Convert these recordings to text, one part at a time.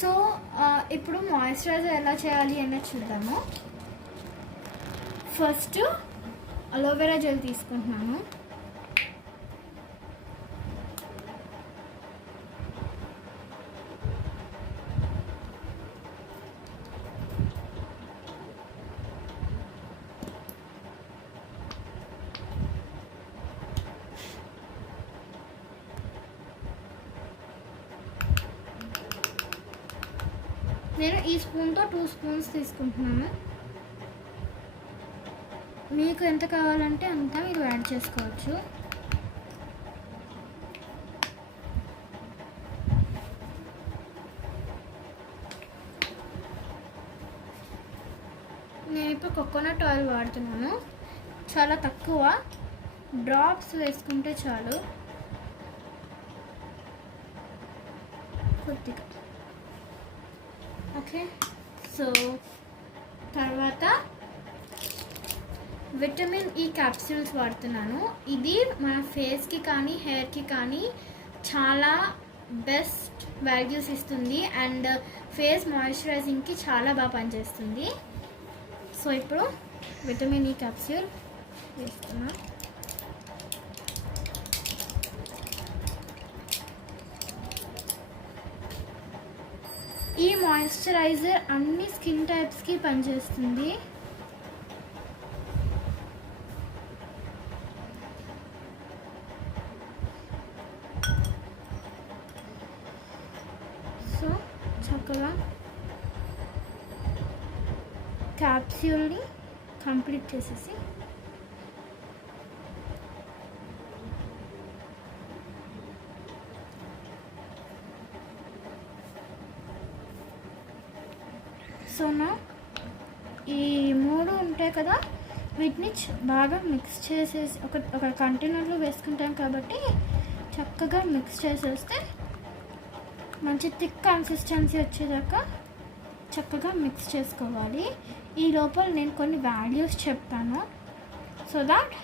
So ఇప్పుడు moisturiser ఎలా చేయాలి అనేది చూద్దాము. ఫస్ట్ అలోవెరా జెల్ తీసుకుంటున్నాను. నేను ఈ స్పూన్తో 2 స్పూన్స్ తీసుకుంటున్నాను. మీకు ఎంత కావాలంటే అంత మీరు యాడ్ చేసుకోవచ్చు. నేను ఇప్పుడు కోకోనట్ ఆయిల్ వాడుతున్నాను. చాలా తక్కువ డ్రాప్స్ వేసుకుంటే చాలు, కొద్దిగా. ఓకే, సో తర్వాత విటమిన్ ఈ క్యాప్సూల్స్ వాడుతున్నాను. ఇది మన ఫేస్కి కానీ హెయిర్కి కానీ చాలా బెస్ట్ వాల్యూస్ ఇస్తుంది అండ్ ఫేస్ మాయిశ్చరైజింగ్కి చాలా బాగా పనిచేస్తుంది. సో ఇప్పుడు విటమిన్ ఈ క్యాప్సూల్ వేస్తున్నా. ఈ మాయిశ్చరైజర్ అన్ని స్కిన్ టైప్స్కి పనిచేస్తుంది. సో చక్కగా క్యాప్సూల్ని కంప్లీట్ చేసేసి సో ఈ 3 ఉంటాయి కదా, వీటిని బాగా మిక్స్ చేసేసి ఒక కంటైనర్లో వేసుకుంటాం కాబట్టి చక్కగా మిక్స్ చేసేస్తే మంచి థిక్ కన్సిస్టెన్సీ వచ్చేదాకా చక్కగా మిక్స్ చేసుకోవాలి. ఈ లోపల నేను కొన్ని వాల్యూస్ చెప్తాను సో దాట్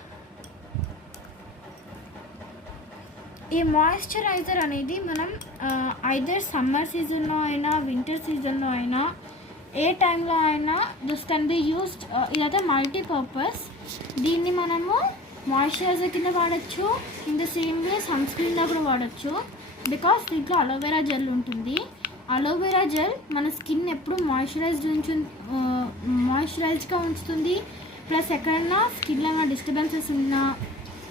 ఈ మాయిశ్చరైజర్ అనేది మనం ఐదర్ సమ్మర్ సీజన్లో అయినా వింటర్ సీజన్లో అయినా ఏ టైంలో అయినా దిస్ కెన్ బి యూస్డ్. ఇదైతే మల్టీపర్పస్. దీన్ని మనము మాయిశ్చరైజర్ కింద వాడచ్చు, in the same way sun స్క్రీన్లో కూడా వాడచ్చు. బికాస్ దీంట్లో అలోవెరా జెల్ ఉంటుంది. అలోవెరా జెల్ మన స్కిన్ ఎప్పుడు మాయిశ్చరైజ్గా ఉంచుతుంది. ప్లస్ ఎక్కడన్నా స్కిన్లో ఏమైనా డిస్టర్బెన్సెస్ ఉన్నా,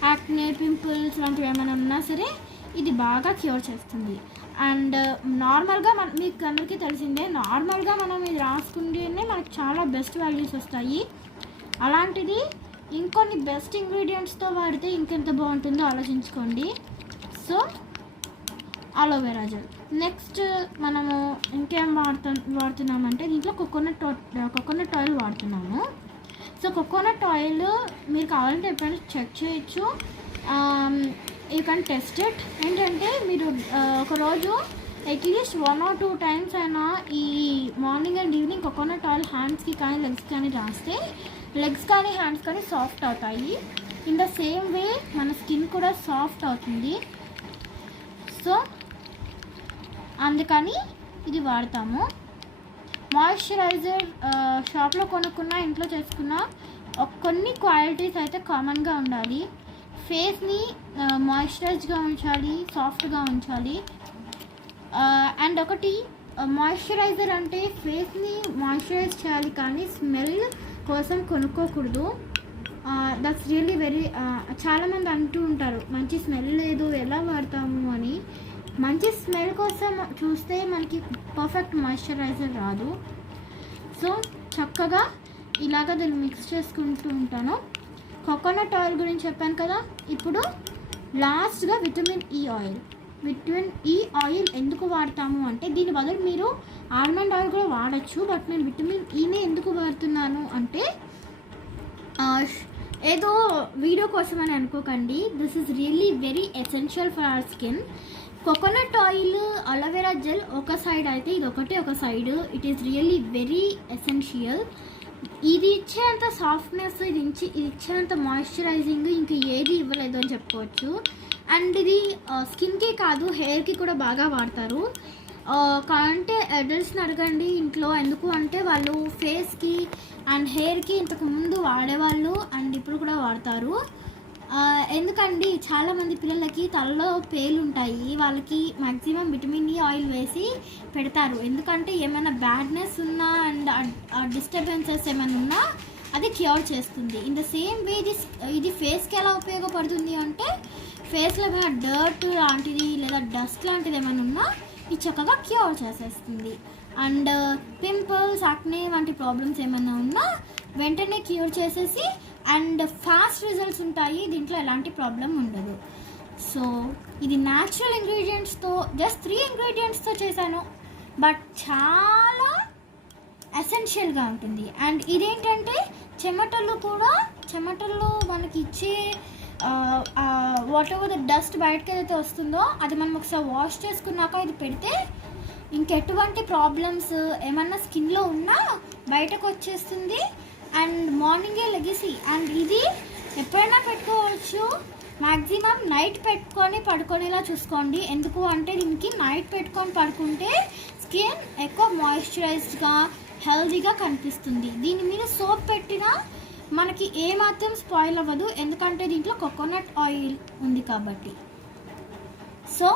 యాక్నే, పింపుల్స్ లాంటివి ఏమైనా ఉన్నా సరే ఇది బాగా క్యూర్ చేస్తుంది. అండ్ నార్మల్గా మీకు అందరికీ తెలిసిందే, నార్మల్గా మనం ఇది రాసుకుంటేనే మనకు చాలా బెస్ట్ వాల్యూస్ వస్తాయి. అలాంటిది ఇంకొన్ని బెస్ట్ ఇంగ్రీడియంట్స్తో వాడితే ఇంకెంత బాగుంటుందో ఆలోచించుకోండి. So aloe vera gel. నెక్స్ట్ మనము ఇంకేం వాడుతున్నామంటే దీంట్లో కోకోనట్ ఆయిల్ వాడుతున్నాము. సో కోకోనట్ ఆయిల్ మీరు కావాలంటే ఎప్పుడైనా చెక్ చేయొచ్చు. You can test it. ఏంటంటే మీరు ఒకరోజు అట్లీస్ట్ 1 or 2 టైమ్స్ అయినా ఈ morning and evening coconut oil హ్యాండ్స్కి కానీ లెగ్స్ కానీ రాస్తే లెగ్స్ కానీ హ్యాండ్స్ కానీ సాఫ్ట్ అవుతాయి. ఇన్ ద సేమ్ వే మన స్కిన్ కూడా సాఫ్ట్ అవుతుంది. సో అందుకని ఇది వాడతాము. మాయిశ్చరైజర్ షాప్లో కొనుక్కున్నా ఇంట్లో చేసుకున్నా కొన్ని క్వాలిటీస్ అయితే కామన్గా ఉండాలి. ఫేస్ని మాయిశ్చరైజ్గా ఉంచాలి, సాఫ్ట్గా ఉంచాలి. అండ్ ఒకటి, మాయిశ్చరైజర్ అంటే ఫేస్ని మాయిశ్చరైజ్ చేయాలి కానీ స్మెల్ కోసం కొనుక్కోకూడదు. దట్స్ రియల్లీ వెరీ చాలామంది అంటూ ఉంటారు మంచి స్మెల్ లేదు ఎలా వాడతాము అని. మంచి స్మెల్ కోసం చూస్తే మనకి పర్ఫెక్ట్ మాయిశ్చరైజర్ రాదు. సో చక్కగా ఇలాగ దీన్ని మిక్స్ చేసుకుంటూ ఉంటాను. కోకోనట్ ఆయిల్ గురించి చెప్పాను కదా. ఇప్పుడు లాస్ట్గా vitamin E oil. Vitamin E oil ఎందుకు వాడతాము అంటే దీని బదులు మీరు ఆల్మండ్ ఆయిల్ కూడా వాడచ్చు. బట్ నేను విటమిన్ ఈనే ఎందుకు వాడుతున్నాను అంటే ఏదో వీడియో కోసం అని అనుకోకండి. This is really very essential for our skin. Coconut oil, aloe vera gel ఒక సైడ్ అయితే ఇది ఒకటే ఒక side. It is really very essential. ఇది ఇచ్చేంత సాఫ్ట్నెస్, ఇది ఇచ్చేంత మాయిశ్చరైజింగ్ ఇంక ఏది ఇవ్వలేదు అని చెప్పుకోవచ్చు. అండ్ ఇది స్కిన్కి కాదు హెయిర్కి కూడా బాగా వాడతారు. అంటే అడల్ట్స్ని అడగండి ఇంట్లో. ఎందుకు అంటే వాళ్ళు ఫేస్కి అండ్ హెయిర్కి ఇంతకు ముందు వాడేవాళ్ళు అండ్ ఇప్పుడు కూడా వాడతారు. ఎందుకండి చాలామంది పిల్లలకి తలలో పేలు ఉంటాయి, వాళ్ళకి మ్యాక్సిమం విటమిన్ ఈ ఆయిల్ వేసి పెడతారు. ఎందుకంటే ఏమైనా బ్యాడ్నెస్ ఉన్నా అండ్ డిస్టర్బెన్సెస్ ఏమైనా ఉన్నా అది క్యూర్ చేస్తుంది. ఇన్ ద సేమ్ వే ఇది ఫేస్కి ఎలా ఉపయోగపడుతుంది అంటే ఫేస్లో ఏమైనా డర్ట్ లాంటిది లేదా డస్ట్ లాంటిది ఏమైనా ఉన్నా ఇది చక్కగా క్యూర్ చేసేస్తుంది. అండ్ పింపుల్స్, యాక్నే వంటి ప్రాబ్లమ్స్ ఏమైనా ఉన్నా వెంటనే క్యూర్ చేసేసి అండ్ ఫాస్ట్ రిజల్ట్స్ ఉంటాయి. దీంట్లో ఎలాంటి ప్రాబ్లం ఉండదు. సో ఇది న్యాచురల్ ఇంగ్రీడియంట్స్తో జస్ట్ 3 ఇంగ్రీడియంట్స్తో చేశాను, బట్ చాలా ఎసెన్షియల్గా ఉంటుంది. అండ్ ఇదేంటంటే చెమటలు మనకి ఇచ్చే వాట్ ఎవర్ ద డస్ట్ బయటకు ఏదైతే వస్తుందో అది మనం ఒకసారి వాష్ చేసుకున్నాక ఇది పెడితే ఇంకెటువంటి ప్రాబ్లమ్స్ ఏమన్నా స్కిన్లో ఉన్నా బయటకు వచ్చేస్తుంది. అండ్ మార్నింగే లెగిసి అండ్ ఇది ఎప్పుడైనా పెట్టుకోవచ్చు, మ్యాక్సిమం నైట్ పెట్టుకొని పడుకునేలా చూసుకోండి. ఎందుకు అంటే దీనికి నైట్ పెట్టుకొని పడుకుంటే స్కిన్ ఎక్కువ మాయిశ్చరైజ్డ్గా హెల్తీగా కనిపిస్తుంది. దీని మీద సోప్ పెట్టినా మనకి ఏమాత్రం స్పాయిల్ అవ్వదు, ఎందుకంటే దీంట్లో కోకోనట్ ఆయిల్ ఉంది కాబట్టి. సో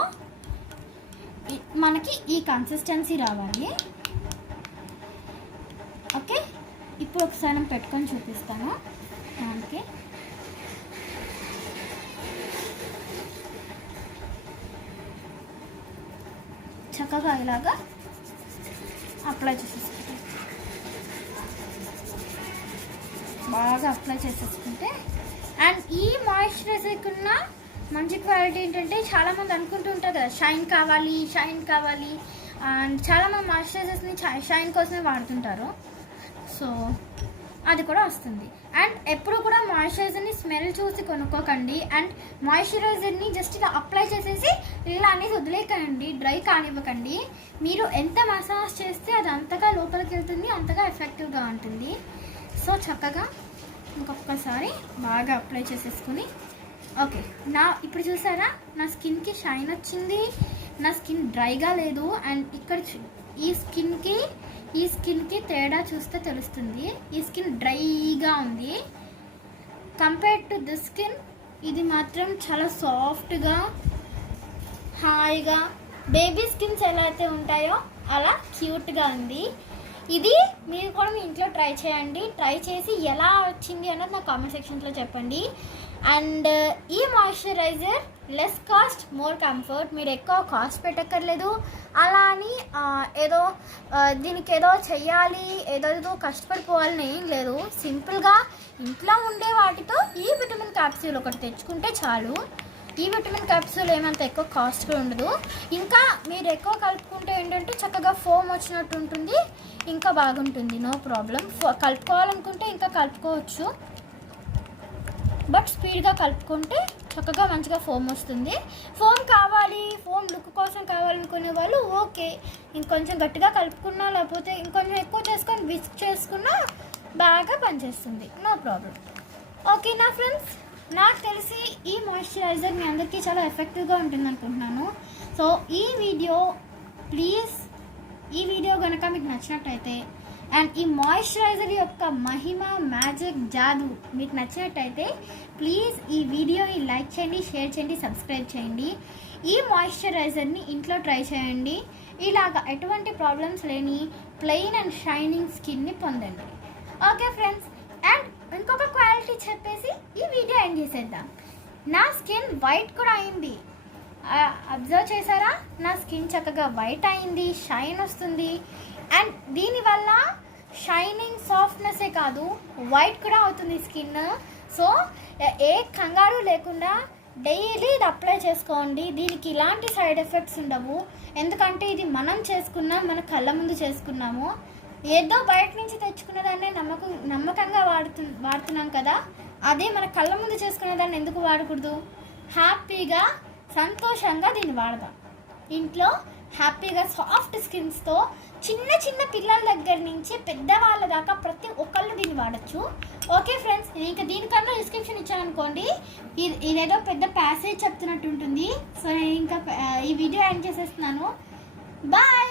మనకి ఈ కన్సిస్టెన్సీ రావాలి. ఓకే, ఇప్పుడు ఒకసారి నేను పెట్టుకొని చూపిస్తాను. దానికి చక్కగా ఇలాగా అప్లై చేసేసుకుంటే బాగా అప్లై చేసేసుకుంటే అండ్ ఈ మాయిశ్చరైజర్కి ఉన్న మంచి క్వాలిటీ ఏంటంటే చాలామంది అనుకుంటూ ఉంటారు కదా షైన్ కావాలి అండ్ చాలామంది మాయిశ్చరైజర్స్ని షైన్ కోసమే వాడుతుంటారు. సో అది కూడా వస్తుంది. అండ్ ఎప్పుడు కూడా మాయిశ్చరైజర్ని స్మెల్ చూసి కొనుక్కోకండి. అండ్ మాయిశ్చరైజర్ని జస్ట్ ఇలా అప్లై చేసేసి ఇలా అనేది వదిలేకండి, డ్రై కానివ్వకండి. మీరు ఎంత మసాజ్ చేస్తే అది అంతగా లోపలికి వెళ్తుంది, అంతగా ఎఫెక్టివ్గా ఉంటుంది. సో చక్కగా ఇంకొకసారి బాగా అప్లై చేసేసుకుని ఓకే, ఇప్పుడు చూసారా నా స్కిన్కి షైన్ వచ్చింది, నా స్కిన్ డ్రైగా లేదు. అండ్ ఇక్కడ ఈ స్కిన్కి తేడా చూస్తే తెలుస్తుంది. ఈ స్కిన్ డ్రైగా ఉంది కంపేర్డ్ టు దిస్ స్కిన్. ఇది మాత్రం చాలా సాఫ్ట్గా హాయిగా బేబీ స్కిన్స్ ఎలా అయితే ఉంటాయో అలా క్యూట్గా ఉంది. ఇది మీరు కూడా మీ ఇంట్లో ట్రై చేయండి. ట్రై చేసి ఎలా వచ్చింది అన్నది నా కామెంట్ సెక్షన్లో చెప్పండి. అండ్ ఈ moisturiser less cost more comfort. మీరు ఎక్కువ కాస్ట్ పెట్టక్కర్లేదు. అలా అని ఏదో దీనికి ఏదో చెయ్యాలి, ఏదో కష్టపడిపోవాలని ఏం లేదు. సింపుల్గా ఇంట్లో ఉండే వాటితో ఈ విటమిన్ క్యాప్సూల్ ఒకటి తెచ్చుకుంటే చాలు. ఈ విటమిన్ క్యాప్సూల్ ఏమంత ఎక్కువ కాస్ట్ కూడా ఉండదు. ఇంకా మీరు ఎక్కువ కలుపుకుంటే ఏంటంటే చక్కగా ఫోమ్ వచ్చినట్టు ఉంటుంది, ఇంకా బాగుంటుంది. No problem. కలుపుకోవాలనుకుంటే ఇంకా కలుపుకోవచ్చు, బట్ స్పీడ్గా కలుపుకుంటే చక్కగా మంచిగా ఫోమ్ వస్తుంది. ఫోమ్ లుక్ కోసం కావాలనుకునే వాళ్ళు ఓకే, ఇంకొంచెం గట్టిగా కలుపుకున్నా లేకపోతే ఇంకొంచెం ఎక్కువ చేసుకొని విస్క్ చేసుకున్నా బాగా పనిచేస్తుంది. No problem. ఓకే నా ఫ్రెండ్స్, నాకు తెలిసి ఈ మాయిశ్చరైజర్ మీ అందరికీ చాలా ఎఫెక్టివ్గా ఉంటుంది అనుకుంటున్నాను. సో ఈ వీడియో కనుక మీకు నచ్చినట్టయితే అండ్ ఈ మాయిశ్చరైజర్ యొక్క మహిమ, మ్యాజిక్, జాదు మీకు నచ్చినట్టయితే ప్లీజ్ ఈ వీడియోని లైక్ చేయండి, షేర్ చేయండి, సబ్స్క్రైబ్ చేయండి. ఈ మాయిశ్చరైజర్ని ఇంట్లో ట్రై చేయండి. ఇలాగ ఎటువంటి ప్రాబ్లమ్స్ లేని ప్లెయిన్ అండ్ షైనింగ్ స్కిన్ని పొందండి. ఓకే ఫ్రెండ్స్, అండ్ ఇంకొక క్వాలిటీ చెప్పేసి ఈ వీడియో ఎండ్ చేసేద్దాం. నా స్కిన్ వైట్ కూడా అయింది. అబ్జర్వ్ చేశారా? నా స్కిన్ చక్కగా వైట్ అయింది, షైన్ వస్తుంది. అండ్ దీనివల్ల షైనింగ్, సాఫ్ట్నెస్సే కాదు వైట్ కూడా అవుతుంది స్కిన్. సో ఏ కంగారు లేకుండా డైలీ ఇది అప్లై చేసుకోండి. దీనికి ఇలాంటి సైడ్ ఎఫెక్ట్స్ ఉండవు, ఎందుకంటే ఇది మనం చేసుకున్నాం, మన కళ్ళ ముందు చేసుకున్నాము. ఏదో బయట నుంచి తెచ్చుకున్న దాన్ని నమ్మకంగా వాడుతున్నాం కదా, అదే మన కళ్ళ ముందు చేసుకున్న దాన్ని ఎందుకు వాడకూడదు? హ్యాపీగా, సంతోషంగా దీన్ని వాడదాం. ఇంట్లో హ్యాపీగా సాఫ్ట్ స్కిన్స్తో చిన్న పిల్లల దగ్గర నుంచి పెద్దవాళ్ళ దాకా ప్రతి ఒక్కళ్ళు దీన్ని వాడచ్చు. ఓకే ఫ్రెండ్స్, నేను ఇంకా దీనికన్నా డిస్క్రిప్షన్ ఇచ్చాను అనుకోండి, ఇదేదో పెద్ద ప్యాసేజ్ చెప్తున్నట్టు ఉంటుంది. సో నేను ఇంకా ఈ వీడియో ఎండ్ చేసేస్తున్నాను. బాయ్.